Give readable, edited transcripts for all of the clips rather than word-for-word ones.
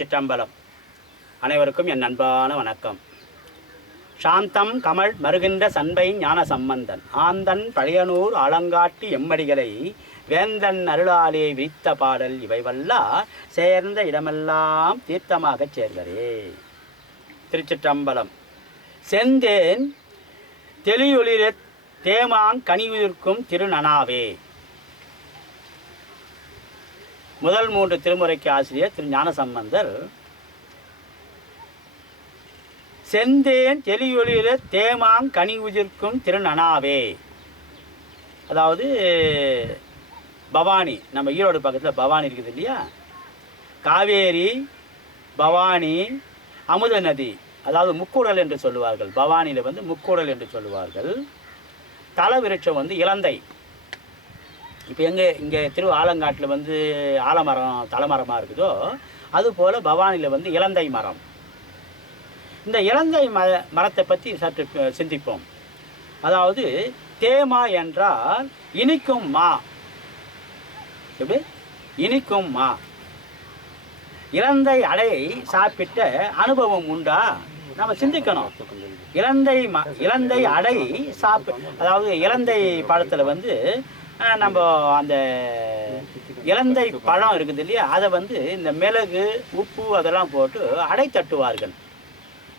திருச்சிற்றம்பலம். அனைவருக்கும் என் அன்பான வணக்கம். சாந்தம் கமல் மருகின்ற சண்பை ஞான சம்பந்தன் ஆந்தன் பழையனூர் ஆலங்காட்டி எம்மடிகளை வேந்தன் அருளாலே விரித்த பாடல் இவை வல்லார் சேர்ந்த இடமெல்லாம் தீர்த்தமாகச் சேர்வரே. திருச்சிற்றம்பலம். செந்தேன் தெளியொளிர தேமாங் கனியுயிர்க்கும் திருநனாவே. முதல் 3 திருமுறைக்கு ஆசிரியர் திரு ஞானசம்பந்தர் செந்தேன் தெளியொளிர தேமாங் கனி உதிர்க்கும் திருநனாவே, அதாவது பவானி, நம்ம ஈரோடு பக்கத்தில் பவானி இருக்குது இல்லையா, காவேரி பவானி அமுத நதி, அதாவது முக்கூடல் என்று சொல்லுவார்கள். பவானியில் முக்கூடல் என்று சொல்லுவார்கள். தல விருட்சம் இலந்தை. இப்போ இங்கே திரு ஆலங்காட்டில் ஆலமரம் தலைமரமாக இருக்குதோ அதுபோல் பவானியில் இலந்தை மரம். இந்த இலந்தை மரத்தை பற்றி சற்று சிந்திப்போம். அதாவது தேமா என்றால் இனிக்கும் மா. எப்படி இனிக்கும் மா? இலந்தை அடையை சாப்பிட்ட அனுபவம் உண்டா? நம்ம சிந்திக்கணும். இலந்தை அடை அதாவது இலந்தை பழத்தில் நம்ம அந்த இலந்தை பழம் இருக்குது இல்லையா, அதை இந்த மிளகு உப்பு அதெல்லாம் போட்டு அடை தட்டுவார்கள்.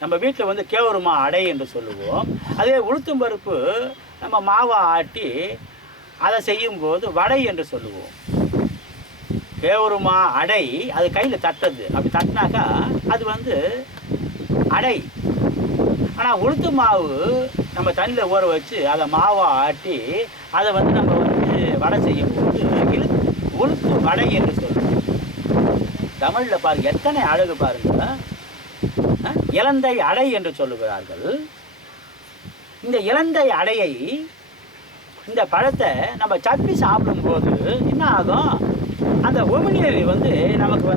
நம்ம வீட்டில் கேவருமா அடை என்று சொல்லுவோம். அதே உளுத்தும் பருப்பு நம்ம மாவை ஆட்டி அதை செய்யும்போது வடை என்று சொல்லுவோம். கேவருமா அடை அது கையில் தட்டுறது. அப்படி தட்டினாக்கா அது அடை. ஆனால் உளுத்து மாவு நம்ம தண்ணியில் ஊற வச்சு அதை மாவை ஆட்டி அதை நம்ம வடை செய்யும்போது உளுத்து வடை என்று சொல்லுவோம். தமிழில் பாருங்க எத்தனை அழகு பாருங்க. இலந்தை அடை என்று சொல்லுகிறார்கள். இந்த இலந்தை அடையை, இந்த பழத்தை நம்ம சப்பி சாப்பிடும்போது என்ன ஆகும்? அந்த உமிழ்நீர் நமக்கு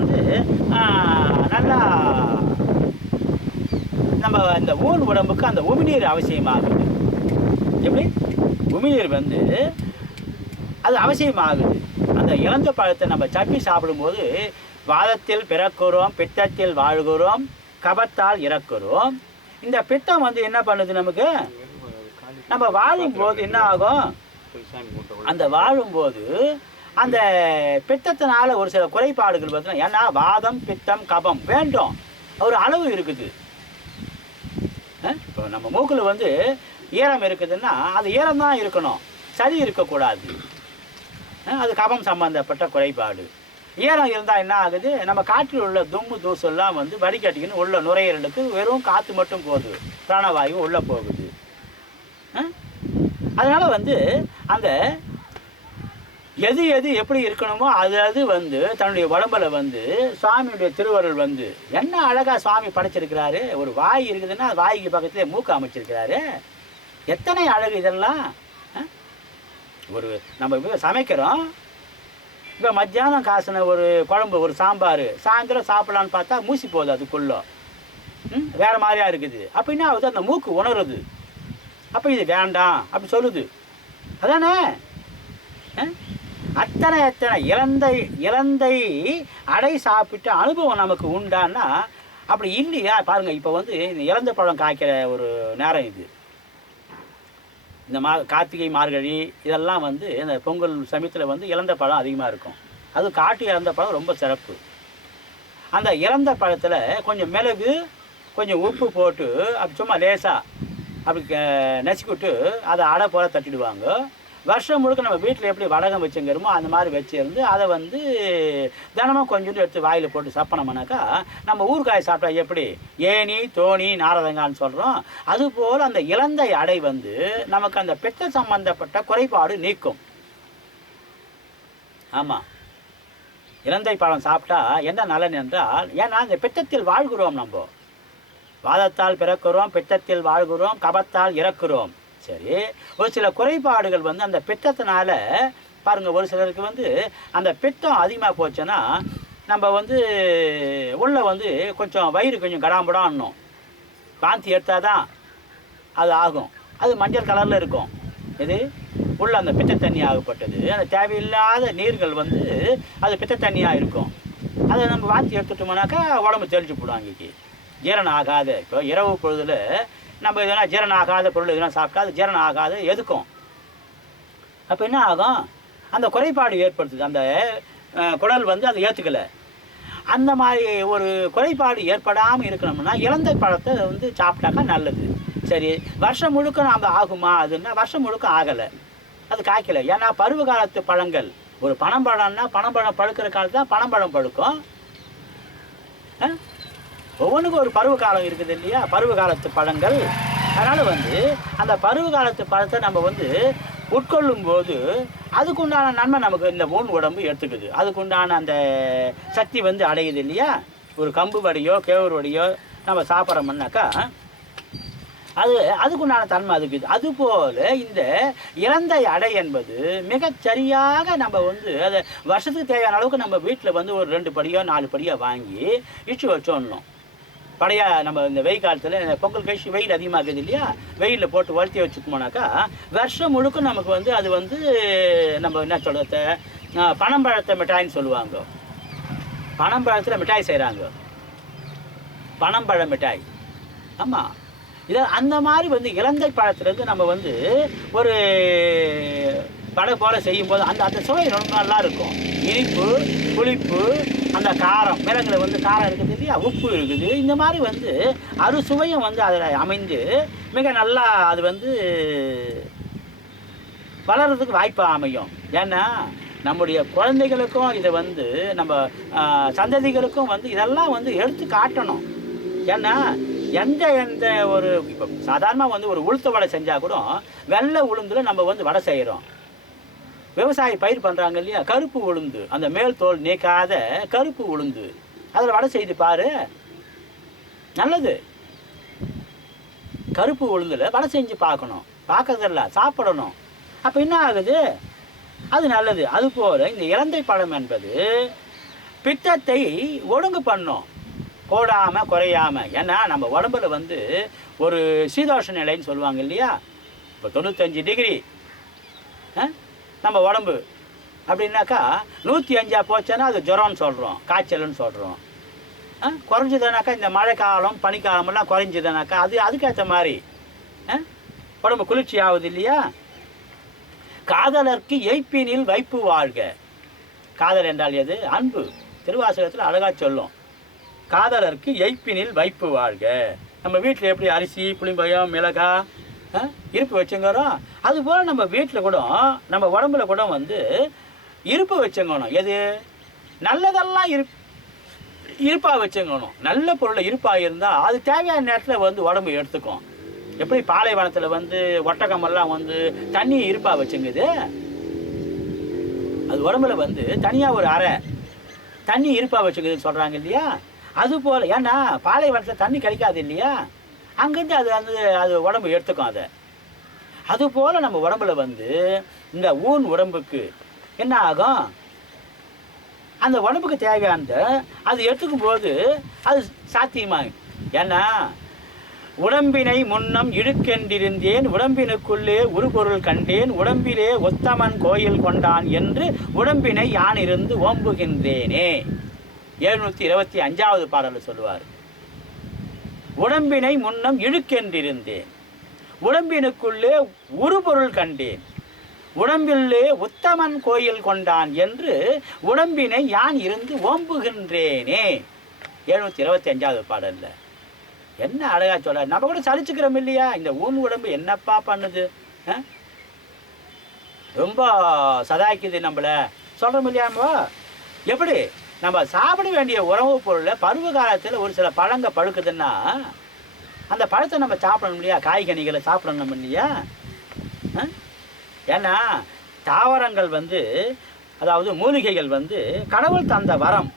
நல்லா நம்ம இந்த ஊன் உடம்புக்கு அந்த உமிழ்நீர் அவசியமாகுது. எப்படி உமிழ்நீர் அது அவசியமாகுது. அந்த இலந்த பழத்தை நம்ம சப்பி சாப்பிடும்போது வாதத்தில் பிறக்கிறோம், பித்தத்தில் வாழ்கிறோம், கபத்தால் இறக்கிறோம். இந்த பித்தம் என்ன பண்ணுது? நமக்கு நம்ம வாழும்போது என்ன ஆகும்? அந்த வாழும்போது அந்த பித்தத்தினால ஒரு சில குறைபாடுகள் ஏன்னா வாதம் பித்தம் கபம் வேண்டும், ஒரு அளவு இருக்குது. இப்போ நம்ம மூக்கில் ஈரம் இருக்குதுன்னா அது ஈரம் தான் இருக்கணும், சளி இருக்கக்கூடாது. அது கபம் சம்பந்தப்பட்ட குறைபாடு. ஈரம் இருந்தால் என்ன ஆகுது? நம்ம காற்றில் உள்ள தும்மு தூசெல்லாம் வடிகட்டிக்கின்னு உள்ள நுரையீரலுக்கு வெறும் காற்று மட்டும் போகுது, பிராணவாயு உள்ளே போகுது. அதனால் அந்த எது எப்படி இருக்கணுமோ அது தன்னுடைய உடம்புல சுவாமியுடைய திருவருள் என்ன அழகாக சுவாமி படைச்சிருக்கிறாரு. ஒரு வாய் இருக்குதுன்னா வாய்க்கு பக்கத்துலேயே மூக்கு அமைச்சிருக்கிறாரு. எத்தனை அழகு இதெல்லாம். ஒரு நம்ம இப்போ சமைக்கிறோம், இப்போ மத்தியானம் காசின ஒரு குழம்பு ஒரு சாம்பார் சாயந்தரம் சாப்பிட்லான்னு பார்த்தா மூசி போகுது, அதுக்குள்ளே வேறு மாதிரியாக இருக்குது. அப்படின்னா அந்த மூக்கு உணருது, அப்போ இது வேண்டாம் அப்படி சொல்லுது. அதானே? அத்தனை இலந்தை அடை சாப்பிட்ட அனுபவம் நமக்கு உண்டான்னா அப்படி இல்லையா? பாருங்கள், இப்போ இந்த இலந்த பழம் காய்க்கிற ஒரு நேரம் இது. இந்த கார்த்திகை மார்கழி இதெல்லாம் இந்த பொங்கல் சமயத்தில் இலந்த பழம் அதிகமாக இருக்கும். அது காட்டு இலந்த பழம் ரொம்ப சிறப்பு. அந்த இலந்த பழத்தில் கொஞ்சம் மிளகு கொஞ்சம் உப்பு போட்டு அப்படி சும்மா லேசாக அப்படி நசுக்கிவிட்டு அதை அடை போல் தட்டிடுவாங்க. வருஷம் முழுக்க நம்ம வீட்டில் எப்படி வடகம் வச்சுங்கிறோமோ அந்த மாதிரி வச்சுருந்து அதை தினமும் கொஞ்சோண்டு எடுத்து வாயில் போட்டு சப்பனம்னாக்கா நம்ம ஊறுகாய் சாப்பிட்டா எப்படி ஏனி தோணி நாரதங்கான்னு சொல்கிறோம், அதுபோல் அந்த இலந்தை அடை நமக்கு அந்த பித்த சம்பந்தப்பட்ட குறைபாடு நீக்கும். ஆமாம், இலந்தை பழம் சாப்பிட்டா என்ன நலன் என்றால், ஏன்னா இந்த பித்தத்தில் வாழ்கிறோம், நம்ம வாதத்தால் பிறக்கிறோம், பித்தத்தில் வாழ்கிறோம், கபத்தால் இறக்கிறோம். சரி, ஒரு சில குறைபாடுகள் அந்த பித்தத்தினால பாருங்கள், ஒரு சிலருக்கு அந்த பித்தம் அதிகமாக போச்சுன்னா நம்ம உள்ள கொஞ்சம் வயிறு கொஞ்சம் கடாம்படான்னும், காந்தி எடுத்தால் தான் அது ஆகும். அது மஞ்சள் கலரில் இருக்கும். இது உள்ள அந்த பித்த தண்ணி ஆகப்பட்டது, அந்த தேவையில்லாத நீர்கள் அது பித்த தண்ணியாக இருக்கும். அதை நம்ம வாந்தி எடுத்துட்டோம்னாக்கா உடம்பு தெளிச்சு போடும். அன்றைக்கி ஜீரணம் ஆகாத, இப்போ இரவு பொழுதில் நம்ம எதனா ஜீரணம் ஆகாத பொருள் எதுனா சாப்பிட்டா அது ஜீரணம் ஆகாத எதுக்கும். அப்போ என்ன ஆகும், அந்த குறைபாடு ஏற்படுத்துது, அந்த குடல் வந்து அதை ஏற்றுக்கலை. அந்த மாதிரி ஒரு குறைபாடு ஏற்படாமல் இருக்கணும்னா இலந்தை பழத்தை வந்து சாப்பிட்டாக்கா நல்லது. சரி, வருஷம் முழுக்க நாம் ஆகுமா அதுன்னா வருஷம் முழுக்க ஆகலை, அது காய்க்கலை. ஏன்னா பருவ காலத்து பழங்கள், ஒரு பனம்பழம்னா பனம்பழம் பழுக்கிற காலத்து தான் பனம்பழம் பழுக்கும். ஒவ்வொன்றுக்கும் ஒரு பருவ காலம் இருக்குது இல்லையா, பருவ காலத்து பழங்கள். அதனால் வந்து அந்த பருவ காலத்து பழத்தை நம்ம வந்து உட்கொள்ளும் போது அதுக்குண்டான நன்மை நமக்கு இந்த ஊன் உடம்பு எடுத்துக்குது, அதுக்குண்டான அந்த சக்தி வந்து அடையுது இல்லையா. ஒரு கம்பு வடையோ கேவுரு வடையோ நம்ம சாப்பிட்றோம்னாக்கா அதுக்குண்டான தன்மை அதுக்கு இது. அதுபோல் இந்த இலந்தை அடை என்பது மிகச்சரியாக நம்ம வந்து அதை வருஷத்துக்கு தேவையான அளவுக்கு நம்ம வீட்டில் வந்து ஒரு 2 படியோ 4 படியோ வாங்கி இச்சு வச்சோடணும். படையாக நம்ம இந்த வெயில் காலத்தில் பொங்கல் கழிச்சு வெயில் அதிகமாக இருக்குது இல்லையா, வெயிலில் போட்டு வளர்த்தி வச்சுட்டோம்னாக்கா வருஷம் முழுக்க நமக்கு வந்து அது வந்து நம்ம என்ன சொல்கிறத பனம்பழத்தை மிட்டாயின்னு சொல்லுவாங்க. பனம்பழத்தில் மிட்டாய் செய்கிறாங்க, பனம்பழ மிட்டாய். ஆமாம், இதை அந்த மாதிரி வந்து இலந்தை பழத்துலேருந்து நம்ம வந்து ஒரு படை போல் செய்யும்போது அந்த சுவை ரொம்ப நல்லா இருக்கும். இனிப்பு, புளிப்பு, அந்த காரம், மிளகுல வந்து காரம் இருக்குது இல்லையா, உப்பு இருக்குது. இந்த மாதிரி வந்து அறுசுவையும் வந்து அதில் அமைந்து மிக நல்லா அது வந்து வளர்கிறதுக்கு வாய்ப்பாக அமையும். ஏன்னா நம்முடைய குழந்தைகளுக்கும் இதை வந்து நம்ம சந்ததிகளுக்கும் வந்து இதெல்லாம் வந்து எடுத்து காட்டணும். ஏன்னா எந்த ஒரு இப்போ சாதாரணமாக வந்து ஒரு உளுத்த வடை செஞ்சால் கூட வெள்ளை உளுந்தில் நம்ம வந்து வடை செய்கிறோம். விவசாயி பயிர் பண்ணுறாங்க இல்லையா, கருப்பு உளுந்து, அந்த மேல் தோல் நீக்காத கருப்பு உளுந்து, அதில் வடை செய்து பாரு, நல்லது. கருப்பு உளுந்தில் வடை செஞ்சு பார்க்கணும், பார்க்கறதில்ல, சாப்பிடணும். அப்போ என்ன ஆகுது, அது நல்லது. அதுபோல் இந்த இலந்தை பழம் என்பது பித்தத்தை ஒழுங்கு பண்ணும், போடாமல் குறையாமல். ஏன்னா நம்ம உடம்புல வந்து ஒரு சீதோஷ நிலைன்னு சொல்லுவாங்க இல்லையா, இப்போ 95 டிகிரி நம்ம உடம்பு அப்படின்னாக்கா 105 போச்சோன்னா அது ஜுரம்னு சொல்கிறோம், காய்ச்சல்னு சொல்கிறோம். குறைஞ்சதுனாக்கா இந்த மழை காலம் பனிக்காலமெல்லாம் குறைஞ்சதுனாக்கா அதுக்கேற்ற மாதிரி உடம்பு குளிர்ச்சி ஆகுது இல்லையா. காதலருக்கு எய்ப்பினில் வைப்பு வாழ்க. காதல் என்றால் எது, அன்பு. திருவாசகத்தில் அழகாக சொல்லும், காதலருக்கு எய்ப்பினில் வைப்பு வாழ்க. நம்ம வீட்டில் எப்படி அரிசி புளிம்பயம் மிளகா இருப்பு வச்சுங்கிறோம், அதுபோல் நம்ம வீட்டில் கூட நம்ம உடம்புல கூட வந்து இருப்பு வச்சுங்கணும். எது நல்லதெல்லாம் இருப்பாக வச்சுங்கணும். நல்ல பொருளை இருப்பாக இருந்தால் அது தேவையான நேரத்தில் வந்து உடம்பு எடுத்துக்கும். எப்படி பாலைவனத்தில் வந்து ஒட்டகமெல்லாம் வந்து தண்ணி இருப்பாக வச்சுங்குது, அது உடம்புல வந்து தனியாக ஒரு அறை தண்ணி இருப்பாக வச்சுக்குதுன்னு சொல்கிறாங்க இல்லையா. அதுபோல் ஏன்னா பாலைவனத்தில் தண்ணி கிடைக்காது இல்லையா, அங்கேருந்து அது உடம்பு எடுத்துக்கும் அதை. அதுபோல் நம்ம உடம்புல வந்து இந்த ஊன் உடம்புக்கு என்ன ஆகும், அந்த உடம்புக்கு தேவையானது அது எடுத்துக்கும் போது அது சாத்தியமாகும். ஏன்னா உடம்பினை முன்னம் இழுக்கென்றிருந்தேன், உடம்பினுக்குள்ளே ஒரு பொருள் கண்டேன், உடம்பிலே ஒத்தமன் கோயில் கொண்டான் என்று உடம்பினை யான் இருந்து ஓம்புகின்றேனே. 725வது பாடலில் சொல்லுவார். உடம்பினை முன்னம் இழுக்கென்றிருந்தேன், உடம்பினுக்குள்ளே ஒரு பொருள் கண்டேன், உடம்பிலே உத்தமன் கோயில் கொண்டான் என்று உடம்பினை யான் இருந்து ஓம்புகின்றேனே. 725வது பாடலில் என்ன அழகா சொல்ல. நம்ம கூட சலிச்சுக்கிறோம் இல்லையா, இந்த ஊன் உடம்பு என்னப்பா பண்ணுது, ரொம்ப சதாய்க்குது நம்மளை சொல்கிறோம் இல்லையாம்போ. எப்படி நம்ம சாப்பிட வேண்டிய உணவுப் பொருளை பருவ காலத்தில் ஒரு சில பழங்க பழுக்குதுன்னா அந்த பழத்தை நம்ம சாப்பிடணும் இல்லையா, காய்கனிகளை சாப்பிடணும் இல்லையா. ஏன்னா தாவரங்கள் வந்து அதாவது மூலிகைகள் வந்து கடவுள் தந்த வரம்,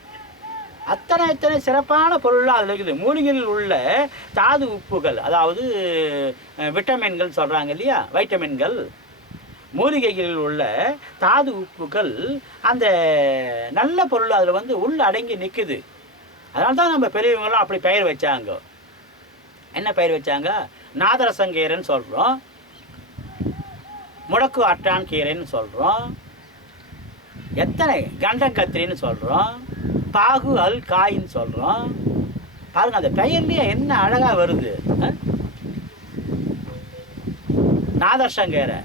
அத்தனை சிறப்பான பொருளாக அதில் இருக்குது. மூலிகையில் உள்ள தாது உப்புகள், அதாவது விட்டமின்கள் சொல்கிறாங்க இல்லையா, வைட்டமின்கள், மூலிகைகளில் உள்ள தாது உப்புகள் அந்த நல்ல பொருள் அதில் வந்து உள்ள அடங்கி நிற்குது. அதனால தான் நம்ம பெரியவங்களாம் அப்படி பெயர் வச்சாங்க. என்ன பெயர் வச்சாங்க, நாதரசங்கீரைன்னு சொல்கிறோம், முடக்கு அட்டான் கீரைன்னு சொல்கிறோம், எத்தனை கண்டங்கத்திரின்னு சொல்கிறோம், பாகு அல் காயின்னு சொல்கிறோம். பாருங்க, அந்த பெயர்லேயே என்ன அழகாக வருது. நாதர்சங்கேரை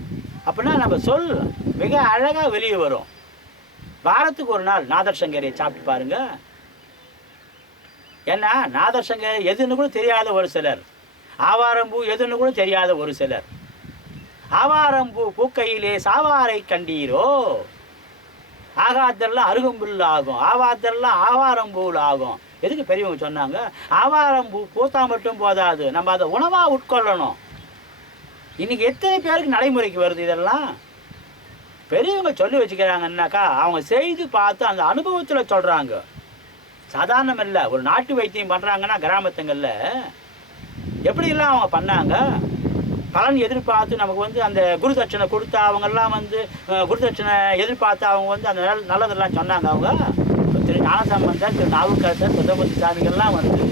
அப்படின்னா நம்ம சொல் மிக அழகாக வெளியே வரும். வாரத்துக்கு ஒரு நாள் நாதர்சங்கேரையை சாப்பிட்டு பாருங்க. ஏன்னா நாதர்சங்கேரை எதுன்னு கூட தெரியாத ஒரு சிலர், ஆவாரம்பூ எதுன்னு கூட தெரியாத ஒரு சிலர், ஆவாரம்பூ பூக்கையிலே சாவாரை கண்டீரோ, ஆகாதெல்லாம் அருகம்புல் ஆகும், ஆவாதெல்லாம் ஆவாரம்பூல் ஆகும். எதுக்கு பெரியவங்க சொன்னாங்க? ஆவாரம்பூ பூத்தா மட்டும் போதாது, நம்ம அதை உணவாக உட்கொள்ளணும். இன்னைக்கு எத்தனை பேருக்கு நடைமுறைக்கு வருது இதெல்லாம்? பெரியவங்க சொல்லி வச்சுக்கிறாங்கன்னாக்கா அவங்க செய்து பார்த்து அந்த அனுபவத்தில் சொல்கிறாங்க. சாதாரணம் இல்லை. ஒரு நாட்டு வைத்தியம் பண்ணுறாங்கன்னா கிராமத்துங்களில் எப்படிலாம் அவங்க பண்ணாங்க, பலன் எதிர்பார்த்து நமக்கு வந்து அந்த குருதட்சணை கொடுத்து அவங்கெல்லாம் வந்து குருதட்சணை எதிர்பார்த்து அவங்க வந்து அந்த நல்லதெல்லாம் சொன்னாங்க. அவங்க திரு ஞானசம்பந்தர், திரு நாவுக்கரசர், சுந்தரமூர்த்தி சாமிகள்லாம் வந்து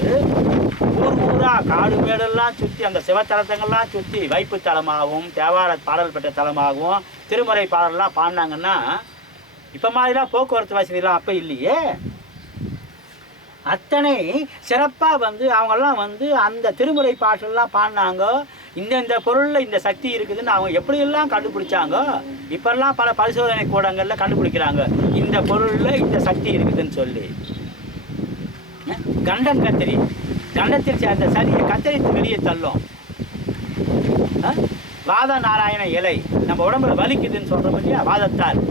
ஊர் ஊராக காடு மேடெல்லாம் சுற்றி அந்த சிவத்தலத்தங்கள்லாம் சுற்றி வைப்பு தலமாகவும் தேவார பாடல் பெற்ற தலமாகவும் திருமுறை பாடல்லாம் பாடினாங்கன்னா இப்போ மாதிரிலாம் போக்குவரத்து வசதிலாம் அப்போ இல்லையே. அத்தனை சிறப்பாக வந்து அவங்கெல்லாம் வந்து அந்த திருமுறை பாட்டெல்லாம் பாடினாங்க. இந்த பொருளில் இந்த சக்தி இருக்குதுன்னு அவங்க எப்படியெல்லாம் கண்டுபிடிச்சாங்க. இப்பெல்லாம் பல பரிசோதனை கூடங்களில் கண்டுபிடிக்கிறாங்க இந்த பொருளில் இந்த சக்தி இருக்குதுன்னு சொல்லி. கண்டன் கத்திரி, கண்டத்தில் சேர்ந்த சனியை கத்தரித்து வெளியே தள்ளும். வாத நாராயண இலை நம்ம உடம்புல வலிக்குதுன்னு சொல்கிறோம் இல்லையா, வாதத்தால்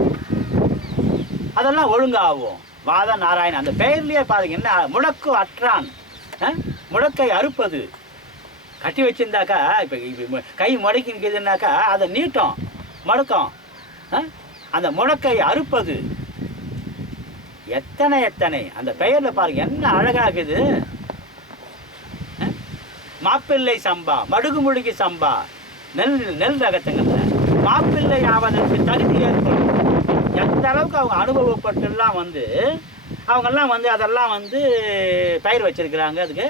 அதெல்லாம் ஒழுங்காகும். வாத நாராயணன் அந்த பெயர்லேயே பாருங்க என்ன, முடக்கு அற்றான், முடக்கை அறுப்பது. கட்டி வச்சிருந்தாக்கா இப்போ கை முடக்கி நிற்கிதுன்னாக்கா அதை நீட்டம் முடக்கம், அந்த முடக்கை அறுப்பது. எத்தனை அந்த பெயரில் பாருங்க என்ன அழகாகுது. மாப்பிள்ளை சம்பா, மடுகு முடுகி சம்பா, நெல் ரகத்துங்கள்ல மாப்பிள்ளை ஆவதற்கு தகுதி ஏற்படும். எந்த அளவுக்கு அவங்க அனுபவப்பட்டுலாம் வந்து அவங்கெல்லாம் வந்து அதெல்லாம் வந்து பயிர் வச்சிருக்கிறாங்க. அதுக்கு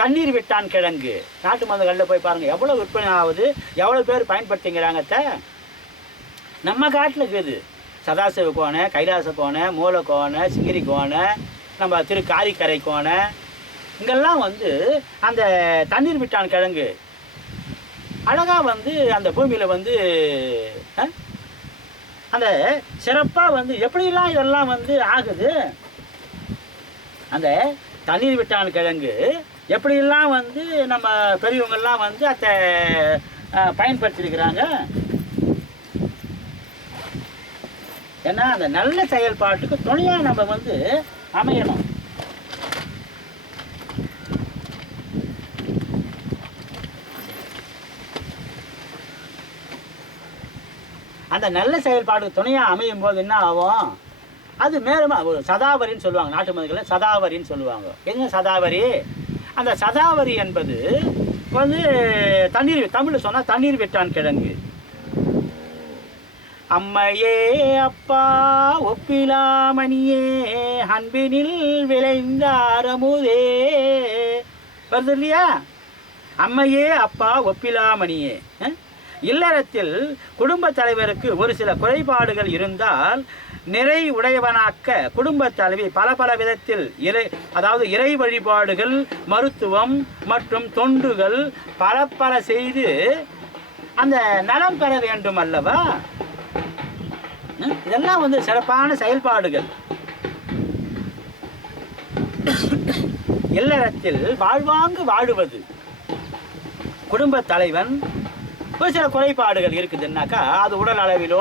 தண்ணீர் விட்டான் கிழங்கு நாட்டு மருந்துகளில் போய் பாருங்கள் எவ்வளோ விற்பனை ஆகுது, எவ்வளோ பேர் பயன்படுத்திங்கிறாங்க. நம்ம காட்டில் இருக்குது சதாசிவ கோணை, கைலாச கோணை, மூல கோணை, சிங்கிரி கோணை, நம்ம திரு காரிக்கரை கோணை, இங்கெல்லாம் வந்து அந்த தண்ணீர் விட்டான் கிழங்கு அழகாக வந்து அந்த பூமியில் வந்து அந்த சிறப்பாக வந்து எப்படிலாம் இதெல்லாம் வந்து ஆகுது. அந்த தண்ணீர் விட்டான் கிழங்கு எப்படியெல்லாம் வந்து நம்ம பெரியவங்கெல்லாம் வந்து அதை பயன்படுத்தியிருக்கிறாங்க. ஏன்னா அந்த நல்ல செயல்பாட்டுக்கு துணையாக நம்ம வந்து அமையணும். அந்த நல்ல செயல்பாடுக்கு துணையாக அமையும் போது என்ன ஆகும், அது மேலும் ஒரு சதாவரின்னு சொல்லுவாங்க நாட்டு மருந்துகளில், சதாவரின்னு சொல்லுவாங்க. என்ன சதாவரி? அந்த சதாவரி என்பது வந்து தண்ணீர், தமிழில் சொன்னால் தண்ணீர் விட்டான் கிழங்கு. அம்மையே அப்பா ஒப்பிலாமணியே அன்பினில் விளைந்த அறமுதே வருது இல்லையா? அம்மையே அப்பா ஒப்பிலாமணியே. இல்லறத்தில் குடும்ப தலைவருக்கு ஒரு சில குறைபாடுகள் இருந்தால் நிறை உடையவனாக்க குடும்ப தலைவி பல விதத்தில் இறை வழிபாடுகள், மருத்துவம் மற்றும் தொண்டுகள் பல செய்து அந்த நலம் பெற வேண்டும் அல்லவா? இதெல்லாம் வந்து சிறப்பான செயல்பாடுகள். இல்லறத்தில் வாழ்வாங்கு வாழுவது. குடும்ப தலைவன் ஒரு சில குறைபாடுகள் இருக்குதுன்னாக்கா அது உடல் அளவிலோ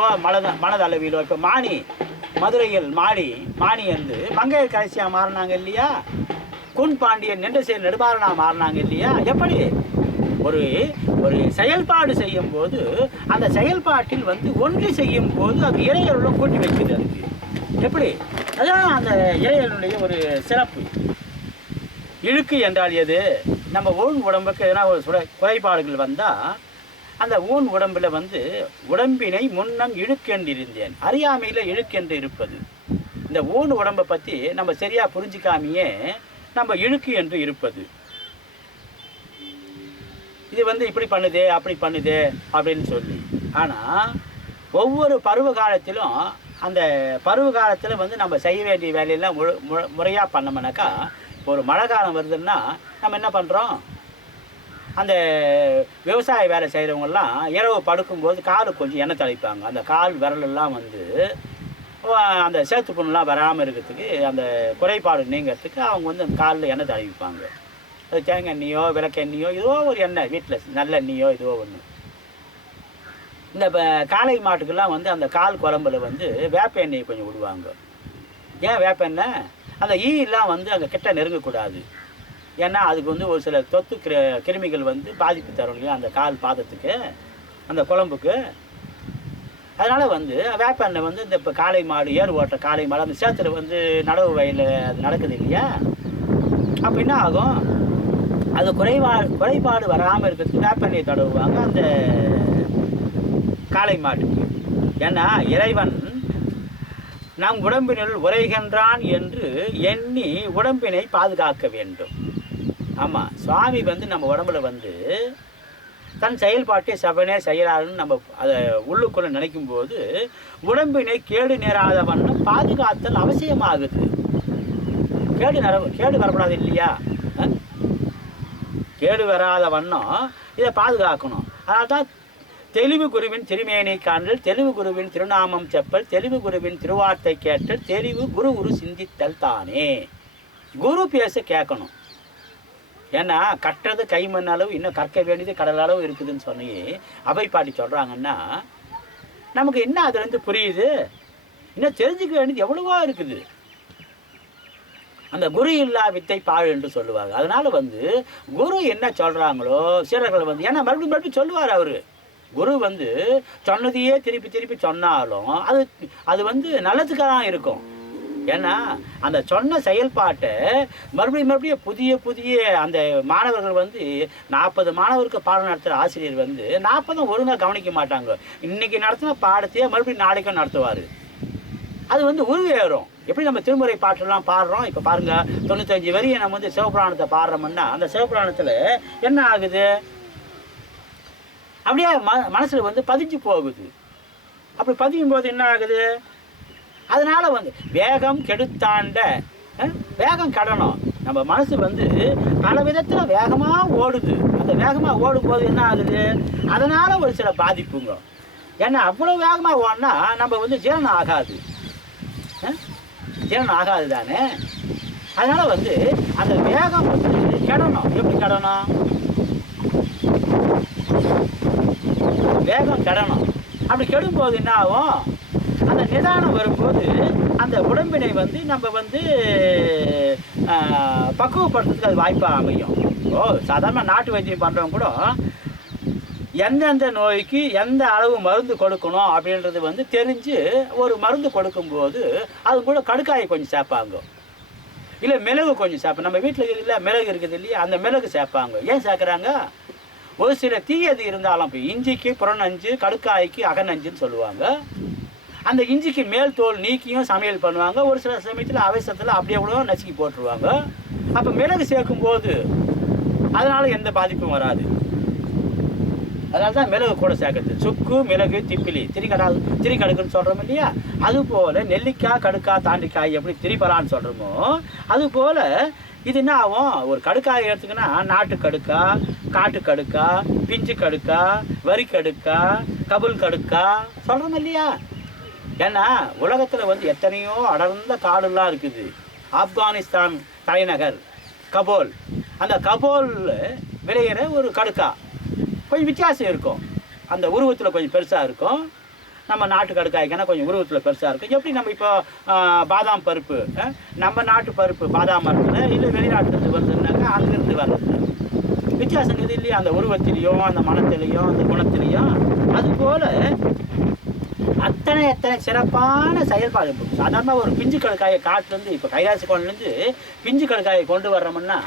மனதளவிலோ. இப்போ மதுரையில் மாணி வந்து மங்கையர் கடைசியாக மாறினாங்க இல்லையா, குன் பாண்டியன் நெண்டசேர் நெடுமாறனா மாறினாங்க இல்லையா. எப்படி ஒரு செயல்பாடு செய்யும் போது அந்த செயல்பாட்டில் வந்து ஒன்று செய்யும் போது அது இறையருளும் கூட்டி வைக்குது. அதுக்கு எப்படி, அதான் அந்த இறையருடைய ஒரு சிறப்பு. இழுக்கு என்றால் எது? நம்ம ஊன் உடம்புக்கு எதனா ஒரு குறைபாடுகள் வந்தால் அந்த ஊன் உடம்பில் வந்து உடம்பினை முன்னம் இழுக்கென்றிருந்தேன், அறியாமையில் இழுக்கென்று இருப்பது. இந்த ஊன் உடம்பை பற்றி நம்ம சரியாக புரிஞ்சிக்காமையே நம்ம இழுக்கு என்று இருப்பது. இது வந்து இப்படி பண்ணுதே அப்படி பண்ணுதே அப்படின்னு சொல்லி. ஆனால் ஒவ்வொரு பருவ காலத்திலும் அந்த பருவ காலத்தில் வந்து நம்ம செய்ய வேண்டிய வேலையெல்லாம் முறையாக பண்ணோம்னாக்கா, இப்போ ஒரு மழை காலம் வருதுன்னா நம்ம என்ன பண்ணுறோம், அந்த விவசாய வேலை செய்கிறவங்கெல்லாம் இரவு படுக்கும்போது காலுக்கு கொஞ்சம் எண்ணெய் தளிப்பாங்க. அந்த கால் விரலெல்லாம் வந்து அந்த சேத்து புண்ணெலாம் வராமல் இருக்கிறதுக்கு, அந்த குறைபாடு நீங்கிறதுக்கு அவங்க வந்து அந்த காலில் எண்ணெய் தளிப்பாங்க. அது தேங்காய் எண்ணெயோ விளக்கெண்ணெயோ ஏதோ ஒரு எண்ணெய், வீட்டில் நல்லெண்ணெயோ ஏதோ ஒன்று. இந்த காளை மாட்டுக்கெல்லாம் வந்து அந்த கால் குழம்புல வந்து வேப்ப எண்ணெயை கொஞ்சம் விடுவாங்க. ஏன் வேப்ப எண்ணெய்? அந்த ஈயெல்லாம் வந்து அங்கே கிட்ட நெருங்கக்கூடாது. ஏன்னா அதுக்கு வந்து ஒரு சில தொத்து கிருமிகள் வந்து பாதிப்பு தரும் இல்லையா அந்த கால் பாதத்துக்கு, அந்த குழம்புக்கு. அதனால் வந்து வேப்ப எண்ணெய் வந்து இந்த இப்போ காளை மாடு, ஏறு ஓட்டுற காளை மாடு அந்த சேத்துல வந்து நடவு வயலில் அது நடக்குது இல்லையா, அப்போ என்ன ஆகும், அது குறைபாடு வராமல் இருக்கிறதுக்கு வேப்ப எண்ணெயை தடவுவாங்க அந்த காளை மாட்டுக்கு. ஏன்னா இறைவன் நம் உடம்பினுள் உரைகின்றான் என்று எண்ணி உடம்பினை பாதுகாக்க வேண்டும். ஆமாம், சுவாமி வந்து நம்ம உடம்புல வந்து தன் செயல்பாட்டை செவனே செய்கிறாருன்னு நம்ம அதை உள்ளுக்குள்ளே நினைக்கும் போது உடம்பினை கேடு நேராத வண்ணம் பாதுகாத்தல் அவசியமாகுது. கேடு வரக்கூடாது இல்லையா, கேடு வராத வண்ணம் இதை பாதுகாக்கணும். அதனால தான் தெளிவு குருவின் திருமேனி காண்டல், தெளிவு குருவின் திருநாமம் செப்பல், தெளிவு குருவின் திருவார்த்தை கேட்டல், தெளிவு குரு சிந்தித்தல் தானே. குரு பேச கேட்கணும். ஏன்னா கட்டுறது கைமண் அளவு, இன்னும் கற்க வேண்டியது கடல் அளவு இருக்குதுன்னு சொல்லி அவை பாட்டி சொல்கிறாங்கன்னா நமக்கு என்ன அதுலேருந்து புரியுது, இன்னும் தெரிஞ்சுக்க வேண்டியது எவ்வளவோ இருக்குது. அந்த குரு இல்லா வித்தை பாழ் என்று சொல்லுவாங்க. அதனால வந்து குரு என்ன சொல்கிறாங்களோ சீடர்கள் வந்து, ஏன்னா மறுபடியும் சொல்லுவார் அவர். குரு வந்து சொன்னதையே திருப்பி சொன்னாலும் அது வந்து நல்லதுக்காக தான் இருக்கும். ஏன்னா அந்த சொன்ன செயல்பாட்டை மறுபடியும் புதிய அந்த மாணவர்கள் வந்து 40 மாணவருக்கு பாடம் நடத்துகிற ஆசிரியர் வந்து 40 ஒழுங்காக கவனிக்க மாட்டாங்க. இன்றைக்கி நடத்தின பாடத்தையே மறுபடியும் நாளைக்கும் நடத்துவார். அது வந்து உருவேறும். எப்படி நம்ம திருமுறை பாட்டெல்லாம் பாடுறோம், இப்போ பாருங்கள் 95 வரியை நம்ம வந்து சிவபுராணத்தை பாடுறோம்னா அந்த சிவபுராணத்தில் என்ன ஆகுது, அப்படியே மனசில் வந்து பதிஞ்சு போகுது. அப்படி பதியும் போது என்ன ஆகுது, அதனால் வந்து வேகம் கெடுத்தாண்ட, வேகம் கடணும். நம்ம மனசு வந்து பல விதத்தில் வேகமாக ஓடுது. அந்த வேகமாக ஓடும்போது என்ன ஆகுது, அதனால் ஒரு சில பாதிப்புங்க. ஏன்னா அவ்வளோ வேகமாக ஓடினா நம்ம வந்து ஜீரணம் ஆகாது தானே. அதனால் வந்து அந்த வேகம் வந்து கெடணும். எப்படி கடணும், வேகம் கெடணும். அப்படி கெடும்போது என்ன ஆகும், அந்த நிதானம் வரும்போது அந்த உடம்பினை வந்து நம்ம வந்து பக்குவப்படுத்துறதுக்கு அது வாய்ப்பாக அமையும். சாதாரண நாட்டு வைத்தியம் பண்ணுறவங்க கூட எந்தெந்த நோய்க்கு எந்த அளவு மருந்து கொடுக்கணும் அப்படின்றது வந்து தெரிஞ்சு ஒரு மருந்து கொடுக்கும்போது அது கூட கடுக்காயை கொஞ்சம் சேர்ப்பாங்க, இல்லை மிளகு கொஞ்சம் சேர்ப்பாங்க. நம்ம வீட்டில் இல்லை மிளகு இருக்குது இல்லையா, அந்த மிளகு சேர்ப்பாங்க. ஏன் சேர்க்குறாங்க, ஒரு சில தீயது இருந்தாலும் இப்போ இஞ்சிக்கு புறநஞ்சு, கடுக்காய்க்கு அகநஞ்சுன்னு சொல்லுவாங்க. அந்த இஞ்சிக்கு மேல் தோல் நீக்கியும் சமையல் பண்ணுவாங்க. ஒரு சில சமயத்தில் அவசரத்தில் அப்படியே கூட நசுக்கி போட்டுருவாங்க. அப்போ மிளகு சேர்க்கும்போது அதனால் எந்த பாதிப்பும் வராது. அதனால தான் மிளகு கூட சேர்க்குறது. சுக்கு, மிளகு, திப்பிலி, திரிகடுக்குன்னு சொல்கிறோம் இல்லையா, அதுபோல் நெல்லிக்காய், கடுக்காய், தாண்டிக்காய் எப்படி திரிபலான்னு சொல்கிறோமோ அதுபோல் இது என்ன ஆகும், ஒரு கடுக்காய் எடுத்துக்கினா நாட்டு கடுக்கா, காட்டு கடுக்கா, பிஞ்சு கடுக்கா, வரி கடுக்கா, கபுல் கடுக்கா சொல்கிறோம் இல்லையா. ஏன்னா உலகத்தில் வந்து எத்தனையோ அடர்ந்த காடுலாம் இருக்குது. ஆப்கானிஸ்தான் தலைநகர் கபோல், அந்த கபோல் விளையிற ஒரு கடுக்கா கொஞ்சம் வித்தியாசம் இருக்கும். அந்த உருவத்தில் கொஞ்சம் பெருசாக இருக்கும். நம்ம நாட்டு கடுக்காய்க்குன்னா கொஞ்சம் உருவத்தில் பெருசாக இருக்கும். எப்படி நம்ம இப்போ பாதாம் பருப்பு, நம்ம நாட்டு பருப்பு பாதாம் மரத்தில் இல்லை வெளிநாட்டிலேருந்து வருதுன்னாக்கா அங்கேருந்து வர்றது வித்தியாசம் இது இல்லையா, அந்த உருவத்திலையும் அந்த மனத்திலையும் அந்த குணத்திலையும். அதுபோல் எத்தனை சிறப்பான செயல்பாடு. சாதாரண ஒரு பிஞ்சு கடுக்காயை காட்டிலேருந்து இப்போ கைலாசி கோணிலேருந்து பிஞ்சு கடுக்காயை கொண்டு வர்றோம்னா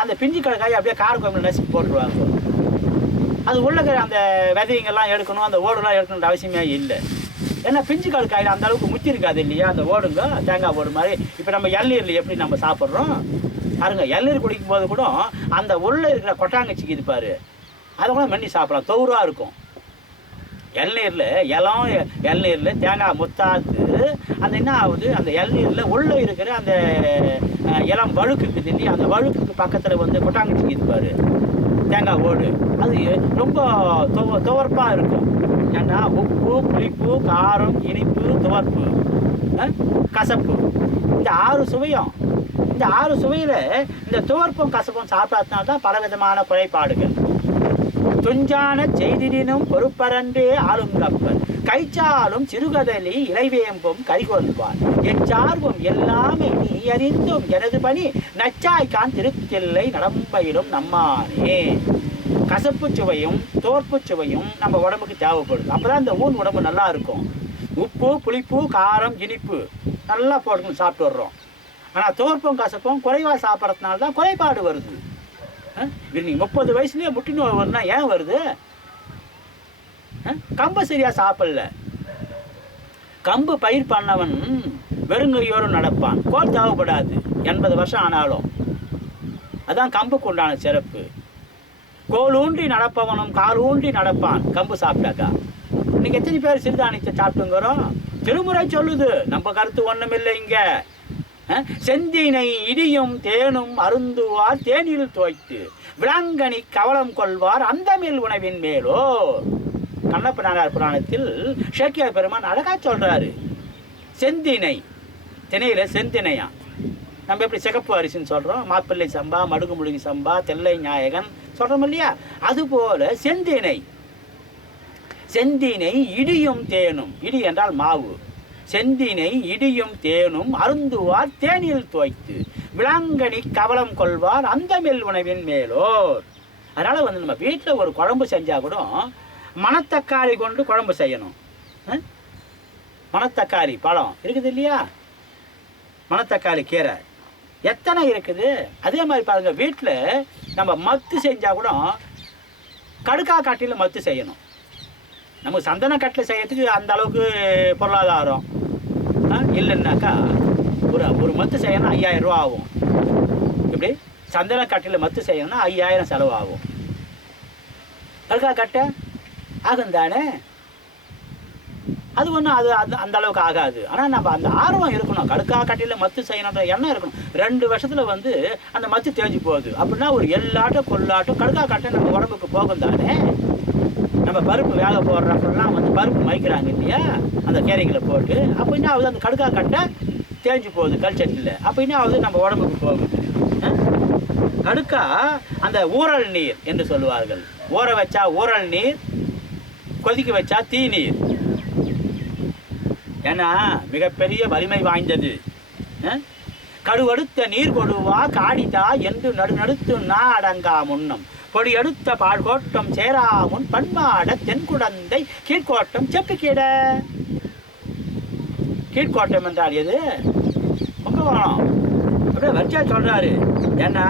அந்த பிஞ்சு கடுக்காயை அப்படியே கார கோயிலில் நசுக்கி போட்டுருவாங்க. அது உள்ள அந்த விதைங்கெல்லாம் எடுக்கணும், அந்த ஓடுலாம் எடுக்கணுன்ற அவசியமே இல்லை. ஏன்னா பிஞ்சு கடுக்காயில் அந்த அளவுக்கு முத்தி இருக்காது இல்லையா, அந்த ஓடுங்க தேங்காய் ஓடு மாதிரி. இப்போ நம்ம இளநீரில் எப்படி நம்ம சாப்பிட்றோம் பாருங்க, இளநீர் குடிக்கும் போது கூட அந்த உள்ளே இருக்கிற கொட்டாங்கச்சிக்கு இருப்பார், அதை கூட மென்னி சாப்பிடலாம், தௌராக இருக்கும். இளநீரில் இளநீரில் தேங்காய் முத்தாத்து அந்த என்ன ஆகுது, அந்த இளநீரில் உள்ளே இருக்கிற அந்த இளம் வழுக்கு இருக்குது இல்லையா, அந்த வழுக்குக்கு பக்கத்தில் வந்து கொட்டாங்குச்சி இருப்பார் தேங்காய் ஓடு, அது ரொம்ப துவர்ப்பாக இருக்கும். ஏன்னா உப்பு, புளிப்பு, காரம், இனிப்பு, துவர்ப்பு, கசப்பு, இந்த 6 சுவையும். இந்த 6 சுவையில் இந்த துவர்ப்பும் கசப்பும் சாப்பிட்டதுனால்தான் பலவிதமான குறைபாடுகள். துஞ்சான செய்தினும் பொறுப்பரன்றே ஆளுங்கப்பர் கைச்சாலும் சிறுகதலி இறைவேம்பும் கைகொள்வார் எச்சார்பும் எல்லாமே நீ அறிந்தும் எனது பணி நச்சாய்க்கான் திருத்தில்லை நடம்பயிலும் நம்மானே. கசப்பு சுவையும் தோற்பு சுவையும் நம்ம உடம்புக்கு தேவைப்படுது. அப்போதான் இந்த ஊன் உடம்பு நல்லா இருக்கும். உப்பு, புளிப்பு, காரம், இனிப்பு நல்லா போட்டு சாப்பிட்டு வர்றோம். ஆனால் தோற்பும் கசப்பும் குறைவாக சாப்பிட்றதுனால தான் குறைபாடு வருது. நீங்கள் 30 வயசுலேயே முட்டி நோய் வருதுன்னா ஏன் வருது? கம்பை சரியாக சாப்பிடல. கம்பு பயிர் பண்ணவன் வெறுங்கையோரும் நடப்பான், கோல் தேவைப்படாது 80 வருஷம் ஆனாலும். அதான் கம்புக்கு உண்டான சிறப்பு. கோல் ஊன்றி நடப்பவனும் கால் ஊன்றி நடப்பான் கம்பு சாப்பிட்டாக்கா. இன்னைக்கு எத்தனை பேர் சிறுதானியத்தை சாப்பிட்டுங்கிறோம்? திருமுறை சொல்லுது, நம்ம கருத்து ஒன்றும் இல்லை இங்கே. செந்தினை இடியும் தேனும் அருந்துவார் தேனில் துவைத்து விளங்கனி கவலம் கொள்வார் அந்தமில் உணவின் மேலோ. கண்ணப்ப நாடார் புராணத்தில் சேக்கியார் பெருமான் அழகா சொல்றாரு. செந்தினை, திணையில செந்தினையா, நம்ம எப்படி சிகப்பு அரிசின்னு சொல்றோம், மாப்பிள்ளை சம்பா, மடுகு முழுகி சம்பா, தெல்லை நாயகன் சொல்றோம் இல்லையா, அதுபோல செந்தினை. செந்தினை இடியும் தேனும், இடி என்றால் மாவு. செந்தினை இடியும் தேனும் அருந்துவார் தேனில் துவைத்து விளங்கனி கவலம் கொள்வார் அந்தமில் உணவின் மேலோர். அதனால் வந்து நம்ம வீட்டில் ஒரு குழம்பு செஞ்சால் கூட மணத்தக்காளி கொண்டு குழம்பு செய்யணும். மணத்தக்காளி பழம் இருக்குது இல்லையா, மணத்தக்காளி கீரை எத்தனை இருக்குது. அதே மாதிரி பாருங்கள், வீட்டில் நம்ம மத்து செஞ்சால் கூட கடுக்கா காட்டில் மத்து செய்யணும். நமக்கு சந்தன கட்டில் செய்யறதுக்கு அந்த அளவுக்கு பொருளாதாரம் இல்லைன்னாக்கா ஒரு மத்து செய்யணும் 5000 ரூபா ஆகும். இப்படி சந்தன கட்டில் மத்து செய்யணும்னா 5000 செலவாகும். கடுக்கா கட்டை ஆகும் தானே, அது ஒன்றும் அது அந்த அளவுக்கு ஆகாது. ஆனால் நம்ம அந்த ஆர்வம் இருக்கணும், கடுக்கா கட்டியில் மத்து செய்யணுன்ற எண்ணம் இருக்கணும். 2 வருஷத்தில் வந்து அந்த மத்து தேஞ்சு போகுது அப்படின்னா ஒரு எல்லாட்டும் கொள்ளாட்டும் கடுக்கா கட்டை நம்ம உடம்புக்கு போகும் தானே. நம்ம பருப்பு வேக போடுறப்பெல்லாம் வந்து பருப்பு மைக்கிறாங்க இல்லையா, அந்த கீரைகளை போட்டு, அப்போ என்ன ஆகுது, அந்த கடுக்கா கட்டை தேஞ்சு போகுது கல்ச்சட்டில். அப்போ என்ன ஆகுது, நம்ம உடம்புக்கு போகுது. கடுக்கா அந்த ஊறல் நீர் என்று சொல்லுவார்கள். ஊற வச்சா ஊறல் நீர், கொதிக்க வச்சா தீ நீர். ஏன்னா மிகப்பெரிய வலிமை வாய்ந்தது. கடுவடுத்த நீர் கொடுவா காடிதா என்று நடுநடுத்து அடங்கா முன்னம் பொடி எடுத்த பால் கோட்டம் சேராமுன் பண்பாட தென்குடந்தை கீழ்கோட்டம் செப்புக்கிட. கீழ்கோட்டம் என்றால் எது? கும்பகோணம். அப்படியே வரிசையா சொல்றாரு. ஏன்னா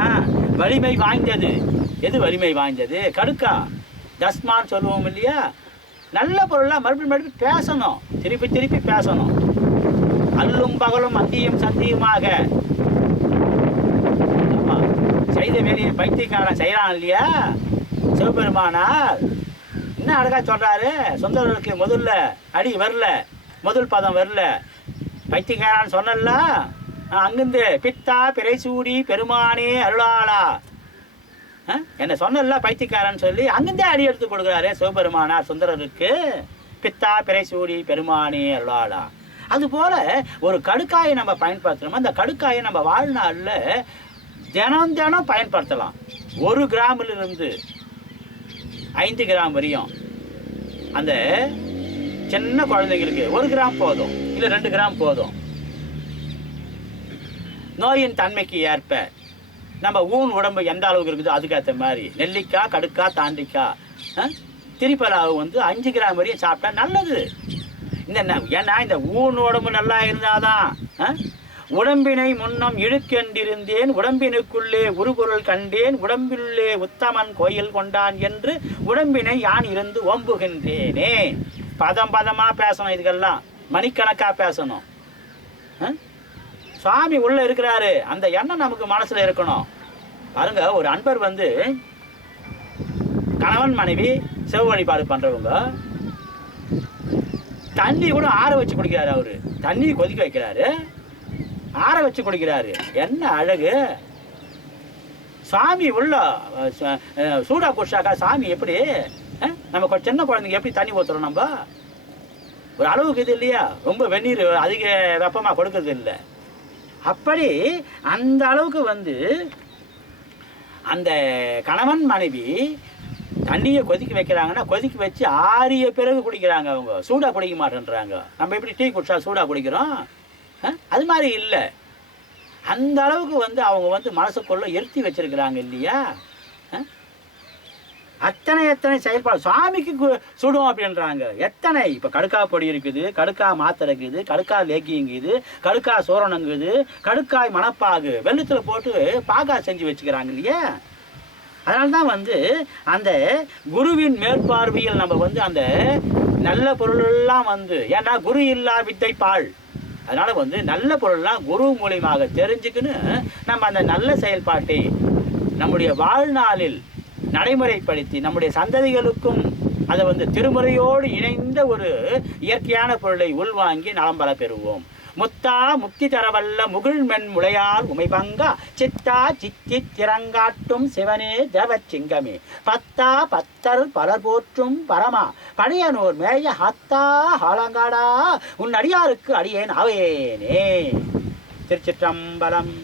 வலிமை வாய்ந்தது. எது வலிமை வாய்ந்தது? கடுக்கா. தஸ்மான் சொல்லுவோம் இல்லையா, நல்ல பொருளாக மறுபடியும் பேசணும், திருப்பி திருப்பி பேசணும். அல்லும் பகலும் அந்தியும் சந்தியுமாக. செய்த வேலையை பைத்தியக்காரன் செய்யறான் இல்லையா சிவபெருமானார். என்ன அழகா சொல்றாரு, சுந்தரருக்கு முதல்ல அடி வரல, முதல் பதம் வரல. பைத்தியக்காரன் சொன்னல, அங்கிருந்து பித்தா பிறைசூடி பெருமானே அருளாளா என்ன சொன்னல பைத்தியக்காரன் சொல்லி அங்கிருந்தே அடி எடுத்து கொடுக்குறாரு சிவபெருமானார் சுந்தரருக்கு. பித்தா பிறைசூடி பெருமானே அருளாளா. அதுபோல ஒரு கடுக்காயை நம்ம பயன்படுத்தணும். அந்த கடுக்காயை நம்ம வாழ்நாளில் தினம் தினம் பயன்படுத்தலாம். 1 கிராமிலிருந்து 5 கிராம் வரையும். அந்த சின்ன குழந்தைங்களுக்கு 1 கிராம் போதும், இல்லை 2 கிராம் போதும். நோயின் தன்மைக்கு ஏற்ப நம்ம ஊன் உடம்பு எந்த அளவுக்கு இருக்குதோ அதுக்கேற்ற மாதிரி நெல்லிக்காய், கடுக்காய், தாண்டிக்காய், திரிப்பலாவு வந்து 5 கிராம் வரையும் சாப்பிட்டா நல்லது. ஏன்னா இந்த ஊன் உடம்பு நல்லா இருந்தாதான் உடம்பினை முன்னம் இழுக்கென்றிருந்தேன் உடம்பினுக்குள்ளே உருபொருள் கண்டேன் உடம்பினுள்ளே உத்தமன் கோயில் கொண்டான் என்று உடம்பினை யான் இருந்து ஓம்புகின்றேனே. பதம் பதமாக பேசணும், இதுக்கெல்லாம் மணிக்கணக்காக பேசணும். சுவாமி உள்ளே இருக்கிறாரு, அந்த எண்ணம் நமக்கு மனசில் இருக்கணும். பாருங்க, ஒரு அன்பர் வந்து கணவன் மனைவி சிவ வழிபாடு பண்ணுறவங்க தண்ணி கூட ஆற வச்சு குடிக்கிறாரு அவரு. தண்ணி கொதிக்க வைக்கிறாரு, ஆற வச்சு குடிக்கிறாரு. என்ன அழகு! சாமி உள்ள சூடா குடிச்சாக்கா சாமி எப்படி? நம்ம சின்ன குழந்தைங்க எப்படி தண்ணி ஊற்றுறோம்? நம்ம ஒரு அளவுக்கு இது இல்லையா? ரொம்ப வெந்நீர் அதிக வெப்பமாக கொடுக்கறது இல்லை. அப்படி அந்த அளவுக்கு வந்து அந்த கணவன் மனைவி தண்ணியை கொதிக்க வைக்கிறாங்கன்னா, கொதிக்க வச்சு ஆறிய பிறகு குடிக்கிறாங்க. அவங்க சூடாக குடிக்க மாட்டேன்றாங்க. நம்ம எப்படி டீ குடிச்சா சூடாக குடிக்கிறோம்? அது மாதிரி இல்லை. அந்த அளவுக்கு வந்து அவங்க வந்து மனசுக்குள்ள இருத்தி வச்சிருக்கிறாங்க இல்லையா? எத்தனை செயல்பாடு சுவாமிக்கு சுடும் அப்படின்றாங்க. எத்தனை இப்போ கடுக்கா பொடி இருக்குது, கடுக்கா மாத்திரை இருக்குது, கடுக்கா லேக்கிங்குது, கடுக்கா சோரணங்குது, கடுக்காய் மணப்பாகு வெள்ளத்தில் போட்டு பாகா செஞ்சு வச்சுக்கிறாங்க இல்லையா? அதனால தான் வந்து அந்த குருவின் மேற்பார்வையில் நம்ம வந்து அந்த நல்ல பொருளெல்லாம் வந்து, ஏன்னா குரு இல்லா வித்தை பால், அதனால் வந்து நல்ல பொருள்லாம் குரு மூலியமாக தெரிஞ்சுக்கின்னு நம்ம அந்த நல்ல செயல்பாட்டை நம்முடைய வாழ்நாளில் நடைமுறைப்படுத்தி நம்முடைய சந்ததிகளுக்கும் அதை வந்து திருமுறையோடு இணைந்த ஒரு இயற்கையான பொருளை உள்வாங்கி நலம் பெற பெறுவோம். முத்தா முக்தி தரவல்ல முகிழ்மென் முளையால் உமைபங்கா சித்தா சித்தி திறங்காட்டும் சிவனே தேவச்சிங்கமே பத்தா பத்தர் பலர் போற்றும் பரமா பழையனூர் மேய ஹத்தா ஹாலங்காடா உன் அடியாருக்கு அடியேன் ஆவேனே. திருச்சிற்றம்பலம்.